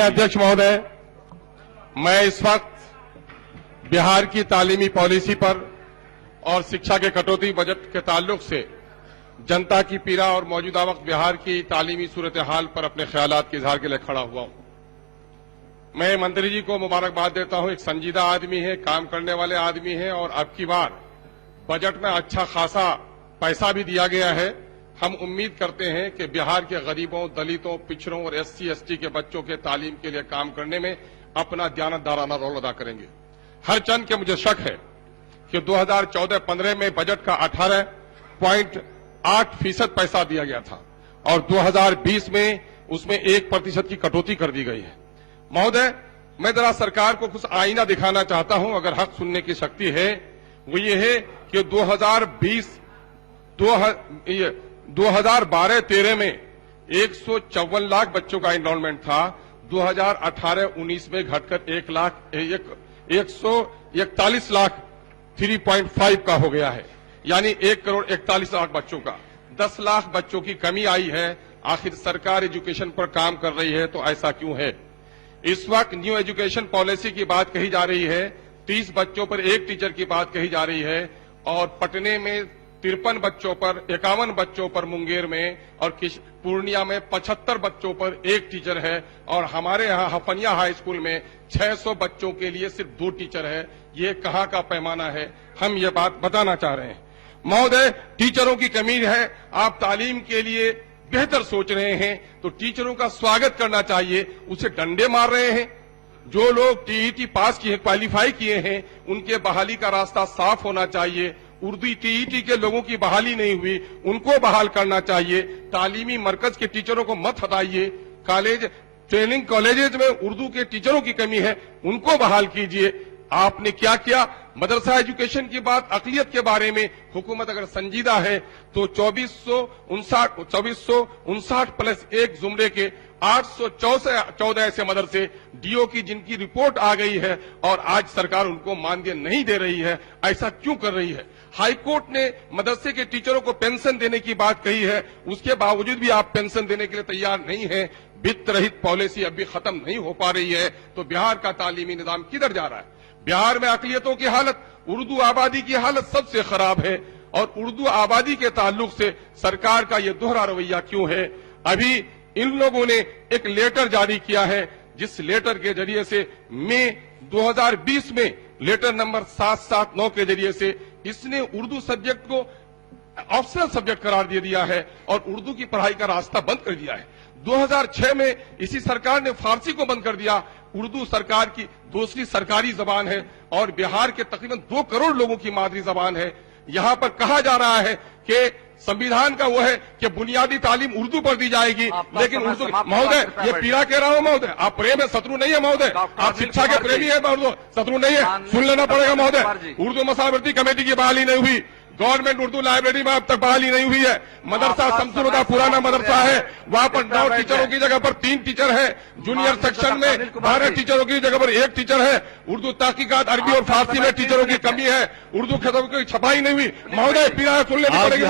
अध्यक्ष महोदय, मैं इस वक्त बिहार की तालीमी पॉलिसी पर और शिक्षा के कटौती बजट के ताल्लुक से जनता की पीड़ा और मौजूदा वक्त बिहार की तालीमी सूरत हाल पर अपने ख्यालात के इजहार के लिए खड़ा हुआ हूं। मैं मंत्री जी को मुबारकबाद देता हूं। एक संजीदा आदमी है, काम करने वाले आदमी है और अब की बार बजट में अच्छा खासा पैसा भी दिया गया है। हम उम्मीद करते हैं कि बिहार के गरीबों, दलितों, पिछड़ों और SC, ST के बच्चों के तालीम के लिए काम करने में अपना दयानतदाराना रोल अदा करेंगे। हर चंद के मुझे शक है कि 2014-15 में बजट का 18.8% पैसा दिया गया था और 2020 में उसमें 1% की कटौती कर दी गई है। महोदय, मैं जरा सरकार को कुछ आईना दिखाना चाहता हूं, अगर हक सुनने की शक्ति है। वो ये है कि 2012-13 में 154 लाख बच्चों का एनरोलमेंट था। 2018-19 में घटकर 141 लाख 3.5 का हो गया है, यानी 1,41,00,000 बच्चों का 10 लाख बच्चों की कमी आई है। आखिर सरकार एजुकेशन पर काम कर रही है तो ऐसा क्यों है? इस वक्त न्यू एजुकेशन पॉलिसी की बात कही जा रही है, 30 बच्चों पर एक टीचर की बात कही जा रही है और पटने में 53 बच्चों पर, 51 बच्चों पर मुंगेर में और पूर्णिया में 75 बच्चों पर एक टीचर है और हमारे यहाँ हफनिया हाई स्कूल में 600 बच्चों के लिए सिर्फ 2 टीचर है। ये कहाँ का पैमाना है? हम ये बात बताना चाह रहे हैं। महोदय, टीचरों की कमी है। आप तालीम के लिए बेहतर सोच रहे हैं तो टीचरों का स्वागत करना चाहिए, उसे डंडे मार रहे हैं। जो लोग TET पास किए, क्वालिफाई किए हैं, उनके बहाली का रास्ता साफ होना चाहिए। उर्दू TET के लोगों की बहाली नहीं हुई, उनको बहाल करना चाहिए। तालीमी मरकज के टीचरों को मत हटाइए। कॉलेज, ट्रेनिंग कॉलेजेस में उर्दू के टीचरों की कमी है, उनको बहाल कीजिए। आपने क्या किया? मदरसा एजुकेशन की बात, अक़लियत के बारे में हुकूमत अगर संजीदा है तो 2459+1 जुमरे के 814 ऐसे मदरसे DO की जिनकी रिपोर्ट आ गई है और आज सरकार उनको मानदेय नहीं दे रही है। ऐसा क्यों कर रही है? हाईकोर्ट ने मदरसे के टीचरों को पेंशन देने की बात कही है, उसके बावजूद भी आप पेंशन देने के लिए तैयार नहीं है। वित्त रहित पॉलिसी अभी खत्म नहीं हो पा रही है तो बिहार का तालीमी निजाम किधर जा रहा है? बिहार में अक़लियतों की हालत, उर्दू आबादी की हालत सबसे खराब है और उर्दू आबादी के ताल्लुक से सरकार का यह दोहरा रवैया क्यों है? अभी इन लोगों ने एक लेटर जारी किया है, जिस लेटर के जरिए से मई 2020 में लेटर नंबर 779 के जरिए से इसने उर्दू सब्जेक्ट को ऑप्शनल सब्जेक्ट करार दे दिया है और उर्दू की पढ़ाई का रास्ता बंद कर दिया है। 2006 में इसी सरकार ने फारसी को बंद कर दिया। उर्दू सरकार की दूसरी सरकारी जबान है और बिहार के तकरीबन 2 करोड़ लोगों की मादरी जबान है। यहां पर कहा जा रहा है कि संविधान का वो है कि बुनियादी तालीम उर्दू पर दी जाएगी, लेकिन उर्दू, महोदय ये पीड़ा कह रहा हूं महोदय, आप प्रेम है, शत्रु नहीं है महोदय, आप शिक्षा के प्रेमी है महोदय, शत्रु नहीं है, सुन लेना पड़ेगा महोदय। उर्दू मसावरती कमेटी की बहाली नहीं हुई, गवर्नमेंट उर्दू लाइब्रेरी में अब तक बहाली नहीं हुई है। मदरसा शमसुल पुराना मदरसा है, वहां पर 9 टीचरों की जगह पर 3 टीचर है। जूनियर सेक्शन में 12 टीचरों की जगह पर 1 टीचर है। उर्दू तहकीकात, अरबी और फारसी में टीचरों की कमी है। उर्दू खिताबों की छपाई नहीं हुई। महोदय पीड़ा सुन लेनी पड़ेगी।